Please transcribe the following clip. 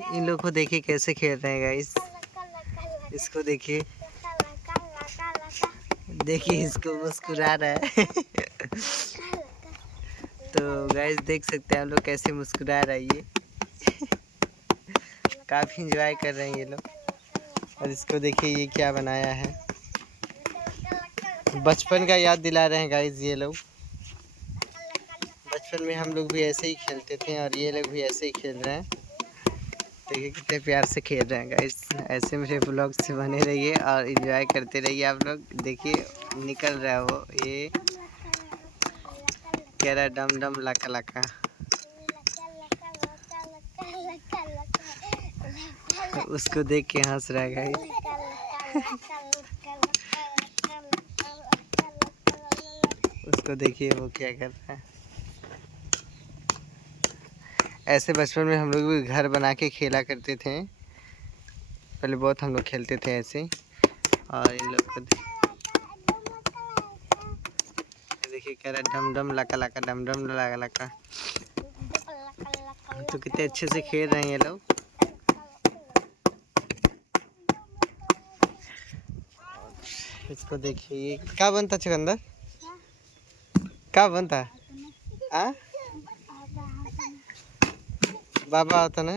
इन लोग को देखिए कैसे खेल रहे हैं गाइस। इसको देखिए, देखिए इसको मुस्कुरा रहा है। तो गाइस देख सकते हैं आप लोग कैसे मुस्कुरा रहा है ये। काफ़ी इंजॉय कर रहे हैं ये लोग। और इसको देखिए ये क्या बनाया है, बचपन का याद दिला रहे हैं गाइस ये लोग। बचपन में हम लोग भी ऐसे ही खेलते थे और ये लोग भी ऐसे ही खेल रहे हैं। देखिए कितने प्यार से खेल रहे हैं गाइस। ऐसे मेरे ब्लॉग से बने रहिए और एंजॉय करते रहिए आप लोग। देखिए निकल रहा है वो, ये कह रहा है डम डम लाका लाका। उसको देख के हंस रहा है गाइस। उसको देखिए वो क्या कर रहा है। ऐसे बचपन में हम लोग भी घर बना के खेला करते थे। पहले बहुत हम लोग खेलते थे ऐसे। और इन लोग को देखिए कह रहा है डम डम लाका लाका, डम डम लाका लाका। तो कितने अच्छे से खेल रहे हैं ये लोग। इसको देखिए ये क्या बनता चुकंदर, क्या बनता आ? बाबा होता ना।